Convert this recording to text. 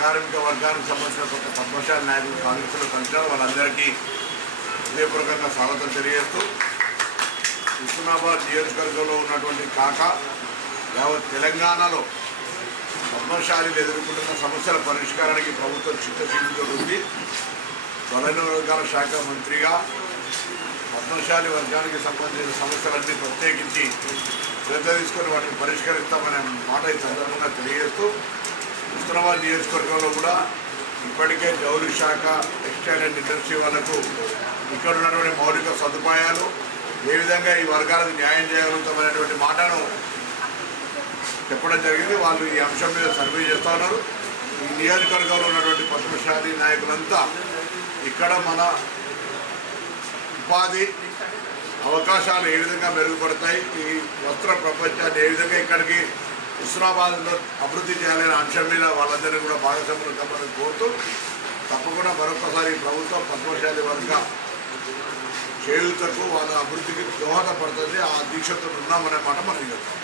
కార్మిక వర్గానికి సంబంధించిన కొత్త పద్మశాలి నాయకులు కాంగ్రెస్లో కలిశారు. వాళ్ళందరికీ హృదయపూర్వకంగా స్వాగతం తెలియజేస్తూ హుస్నాబాద్ నియోజకవర్గంలో ఉన్నటువంటి కాక యావత్ తెలంగాణలో పద్మశాలీలు ఎదుర్కొంటున్న సమస్యల పరిష్కారానికి ప్రభుత్వం చిత్తశుద్ధితో ఉంది. బలైన వర్గాల శాఖ మంత్రిగా పద్మశాలి వర్గానికి సంబంధించిన సమస్యలన్నీ ప్రత్యేకించి శ్రద్ధ తీసుకొని వాటిని పరిష్కరిస్తామనే మాట ఈ సందర్భంగా తెలియజేస్తూ హుస్నాబాద్ నియోజకవర్గంలో కూడా ఇప్పటికే జౌలి శాఖ, టెక్స్టైల్ అండ్ ఇండస్ట్రీ వాళ్లకు ఇక్కడ ఉన్నటువంటి మౌలిక సదుపాయాలు ఏ విధంగా ఈ వర్గాలకు న్యాయం చేయగలుగుతామనేటువంటి మాటను చెప్పడం జరిగింది. వాళ్ళు ఈ అంశం మీద సర్వే చేస్తూ ఉన్నారు. ఈ నియోజకవర్గంలో ఉన్నటువంటి పద్మశాలి నాయకులంతా ఇక్కడ మన ఉపాధి అవకాశాలు ఏ విధంగా మెరుగుపడతాయి, ఈ వస్త్ర ప్రపంచాన్ని ఏ విధంగా ఇక్కడికి హుస్నాబాద్లో అభివృద్ధి చేయాలనే అంశం మీద వాళ్ళందరినీ కూడా భాగస్వాములు కమ్మని కోరుతూ తప్పకుండా మరొకసారి ప్రభుత్వం పద్మశాలి వర్గ చేయూతకు వాళ్ళ అభివృద్ధికి దోహదపడుతుంది. ఆ దీక్షతో ఉన్నామనే మాట మనం చెప్తాం.